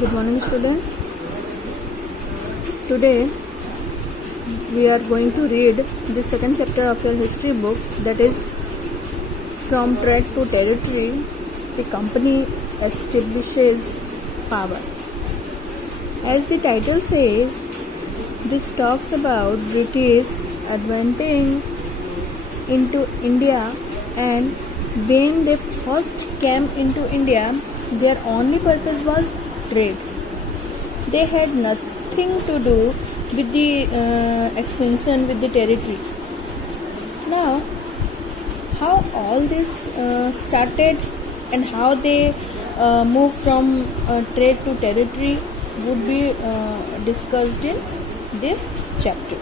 Good morning, students. Today we are going to read the second chapter of your history book, that is From Trade to Territory, the company establishes power. As the title says, this talks about British advancing into India, and when they first came into India, their only purpose was trade. They had nothing to do with the expansion with the territory. Now, how all this started and how they moved from trade to territory would be discussed in this chapter.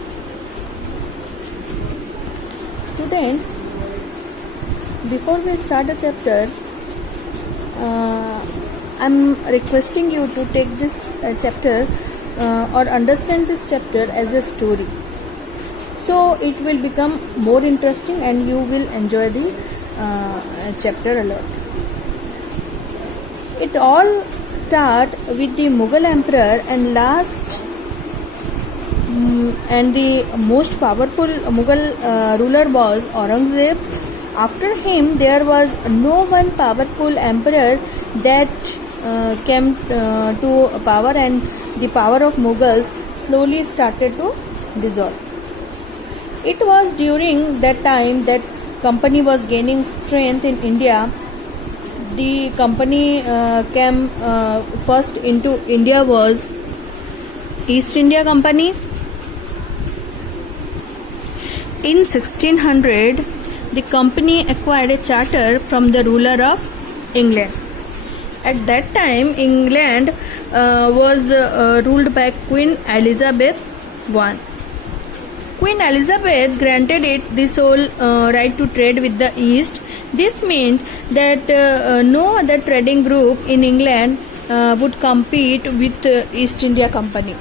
Students, before we start the chapter, I'm requesting you to take this chapter or understand this chapter as a story. So it will become more interesting and you will enjoy the chapter a lot. It all starts with the Mughal emperor and and the most powerful Mughal ruler was Aurangzeb. After him, there was no one powerful emperor that came to power, and the power of Mughals slowly started to dissolve. It was during that time that company was gaining strength in India. The company came first into India was East India Company. In 1600, the company acquired a charter from the ruler of England. At that time, England was ruled by Queen Elizabeth I. Queen Elizabeth granted it the sole right to trade with the East. This meant that no other trading group in England would compete with East India Company.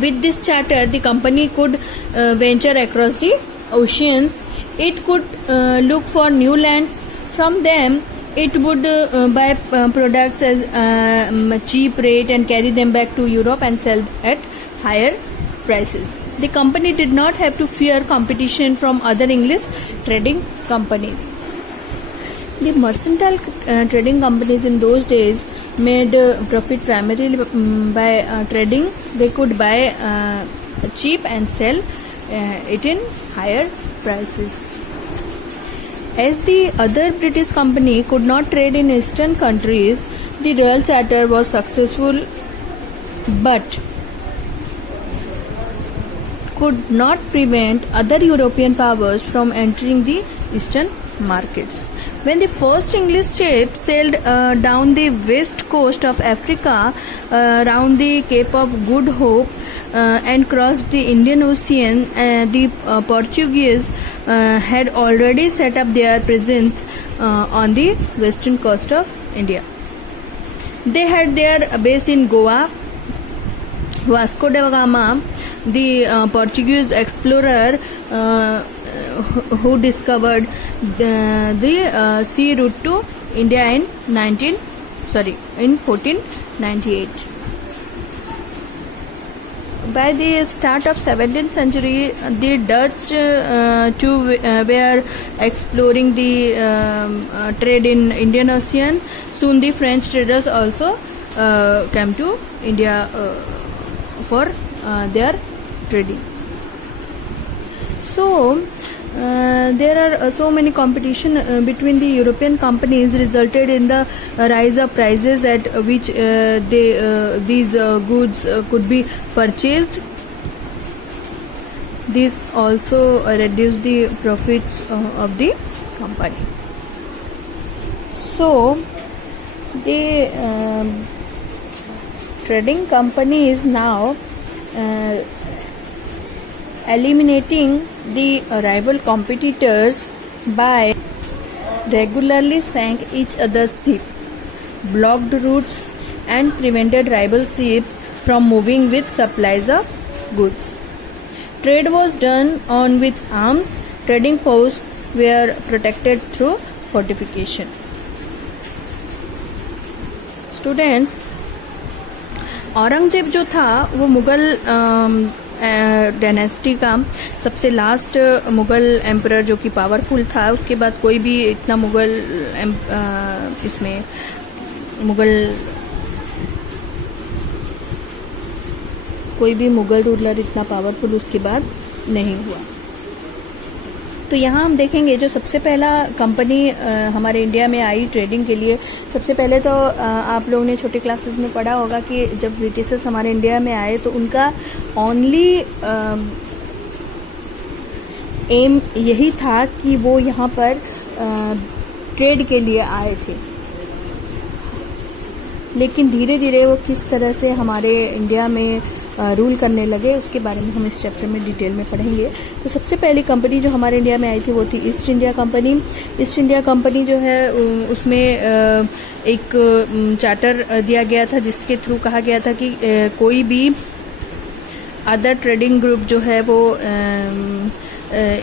With this charter, the company could venture across the oceans. It could look for new lands. From them, it would buy products as cheap rate and carry them back to Europe and sell at higher prices. The company did not have to fear competition from other English trading companies. The mercantile trading companies in those days made profit primarily by trading. They could buy cheap and sell it in higher prices. As the other British company could not trade in eastern countries, the Royal Charter was successful but could not prevent other European powers from entering the eastern markets. When the first English ships sailed down the west coast of Africa, round the Cape of Good Hope, and crossed the Indian Ocean, the Portuguese had already set up their presence on the western coast of India. They had their base in Goa. Vasco da Gama, the Portuguese explorer who discovered the sea route to India in 1498. By the start of 17th century, the Dutch too were exploring the trade in Indian Ocean. Soon the French traders also came to India for their trading. So there are so many competition between the European companies resulted in the rise of prices at which these goods could be purchased. This also reduced the profits of the company. So the trading companies now eliminating the rival competitors by regularly sank each other's ship, blocked routes and prevented rival ships from moving with supplies of goods. Trade was done on with arms. Trading posts were protected through fortification. Students, Aurangzeb जो था वो मुग़ल डायनेस्टी का सबसे लास्ट मुग़ल एम्परर जो कि पावरफुल था। उसके बाद कोई भी इतना इसमें कोई भी मुग़ल रूलर इतना पावरफुल उसके बाद नहीं हुआ। तो यहाँ हम देखेंगे जो सबसे पहला कंपनी हमारे इंडिया में आई ट्रेडिंग के लिए, सबसे पहले तो आप लोगों ने छोटे क्लासेस में पढ़ा होगा कि जब ब्रिटिशर्स हमारे इंडिया में आए तो उनका ओनली एम यही था कि वो यहाँ पर ट्रेड के लिए आए थे। लेकिन धीरे धीरे वो किस तरह से हमारे इंडिया में रूल करने लगे उसके बारे में हम इस चैप्टर में डिटेल में पढ़ेंगे। तो सबसे पहली कंपनी जो हमारे इंडिया में आई थी वो थी east India company. East India company जो है उसमें एक चार्टर दिया गया था जिसके थ्रू कहा गया था कि कोई भी अदर ट्रेडिंग ग्रुप जो है वो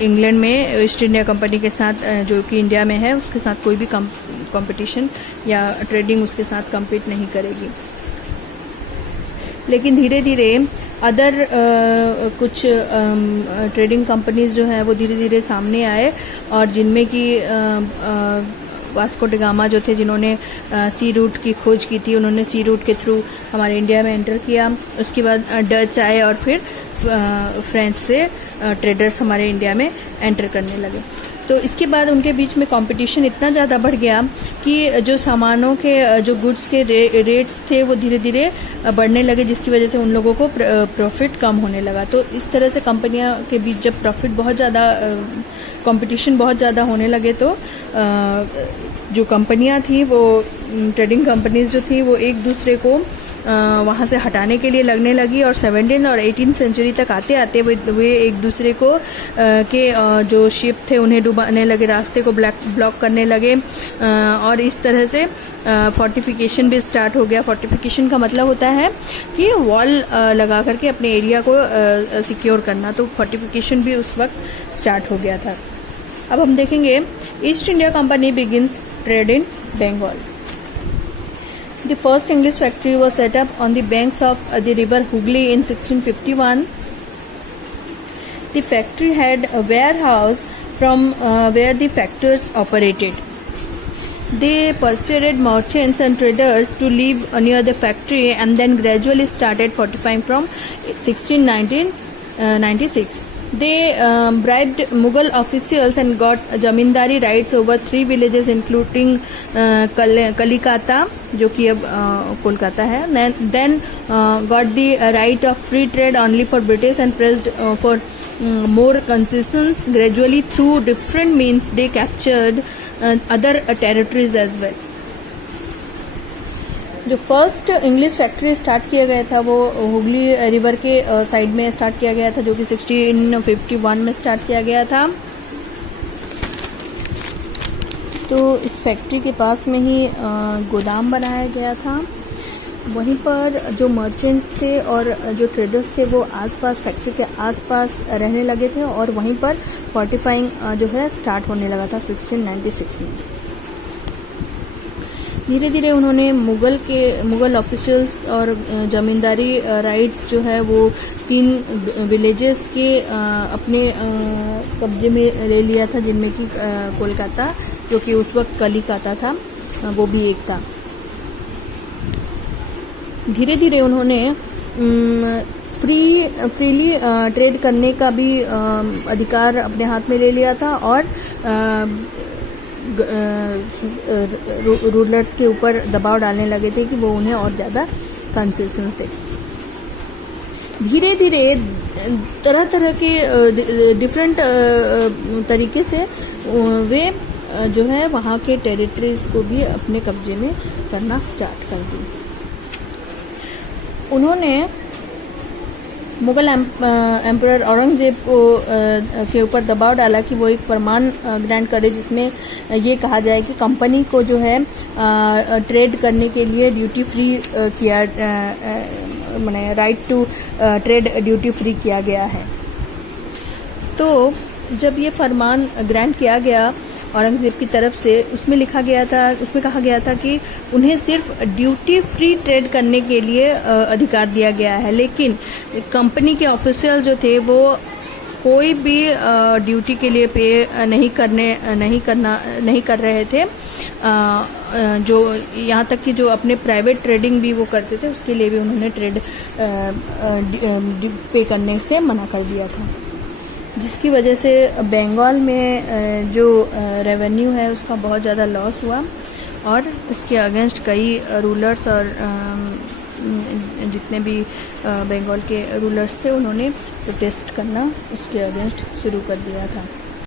इंग्लैंड में ईस्ट इंडिया कंपनी के साथ जो कि इंडिया में है उसके साथ कोई भी कंपटीशन या ट्रेडिंग उसके साथ कम्पीट नहीं करेगी। लेकिन धीरे धीरे अदर कुछ ट्रेडिंग कंपनीज जो हैं वो धीरे धीरे सामने आए और जिनमें कि वास्को डी गामा जो थे जिन्होंने सी रूट की खोज की थी, उन्होंने सी रूट के थ्रू हमारे इंडिया में एंटर किया। उसके बाद डच आए और फिर फ्रेंच से ट्रेडर्स हमारे इंडिया में एंटर करने लगे। तो इसके बाद उनके बीच में कंपटीशन इतना ज़्यादा बढ़ गया कि जो सामानों के जो गुड्स के रेट्स थे वो धीरे धीरे बढ़ने लगे, जिसकी वजह से उन लोगों को प्रॉफिट कम होने लगा। तो इस तरह से कंपनियां के बीच जब प्रॉफिट बहुत ज़्यादा कंपटीशन बहुत ज़्यादा होने लगे तो जो कंपनियां थी वो ट्रेडिंग कंपनीज जो थी वो एक दूसरे को वहाँ से हटाने के लिए लगने लगी और 17 और 18 सेंचुरी तक आते आते वे एक दूसरे को के जो शिप थे उन्हें डुबाने लगे, रास्ते को ब्लॉक करने लगे और इस तरह से फोर्टिफिकेशन भी स्टार्ट हो गया। फोर्टिफिकेशन का मतलब होता है कि वॉल लगा करके अपने एरिया को सिक्योर करना, तो फोर्टिफिकेशन भी उस वक्त स्टार्ट हो गया था। अब हम देखेंगे East India Company begins trade in Bengal. The first English factory was set up on the banks of the river Hooghly in 1651. The factory had a warehouse from where the factors operated. They persuaded merchants and traders to live near the factory and then gradually started fortifying from 1696. They bribed Mughal officials and got zamindari rights over 3 villages including Kalikata, जो कि अब कोलकाता है। Then got the right of free trade only for British and pressed for more concessions. Gradually through different means they captured other territories as well. जो first English factory start किया गया था वो हुगली रिवर के साइड में स्टार्ट किया गया था, जो कि 1651 में स्टार्ट किया गया था। तो इस फैक्ट्री के पास में ही गोदाम बनाया गया था। वहीं पर जो मर्चेंट्स थे और जो ट्रेडर्स थे वो आसपास फैक्ट्री के आसपास रहने लगे थे और वहीं पर फोर्टिफाइंग जो है स्टार्ट होने लगा था 1696 में। धीरे धीरे उन्होंने मुग़ल ऑफिशियल्स और ज़मींदारी राइट्स जो है वो 3 विलेजेस के अपने कब्जे में ले लिया था, जिनमें कि कोलकाता जो कि उस वक्त कलिकाता था वो भी एक था। धीरे धीरे उन्होंने फ्रीली ट्रेड करने का भी अधिकार अपने हाथ में ले लिया था और रूलर्स के ऊपर दबाव डालने लगे थे कि वो उन्हें और ज़्यादा कंसेशंस दें। धीरे धीरे तरह तरह के डिफरेंट तरीके से वे जो है वहाँ के टेरिटरीज को भी अपने कब्जे में करना स्टार्ट कर दी। उन्होंने मुग़ल एम्परर औरंगजेब को के ऊपर दबाव डाला कि वो एक फरमान ग्रांट करे जिसमें ये कहा जाए कि कंपनी को जो है ट्रेड करने के लिए ड्यूटी फ्री किया माने right to trade duty free किया गया है। तो जब ये फरमान ग्रांट किया गया औरंगज़ेब की तरफ से, उसमें लिखा गया था, उसमें कहा गया था कि उन्हें सिर्फ ड्यूटी फ्री ट्रेड करने के लिए अधिकार दिया गया है, लेकिन कंपनी के ऑफिसर्स जो थे वो कोई भी ड्यूटी के लिए पे नहीं कर रहे थे। जो यहाँ तक कि जो अपने प्राइवेट ट्रेडिंग भी वो करते थे उसके लिए भी उन्होंने ट्रेड पे करने से मना कर दिया था, जिसकी वजह से बंगाल में जो रेवेन्यू है उसका बहुत ज़्यादा लॉस हुआ और इसके अगेंस्ट कई रूलर्स और जितने भी बंगाल के रूलर्स थे उन्होंने प्रोटेस्ट करना उसके अगेंस्ट शुरू कर दिया था।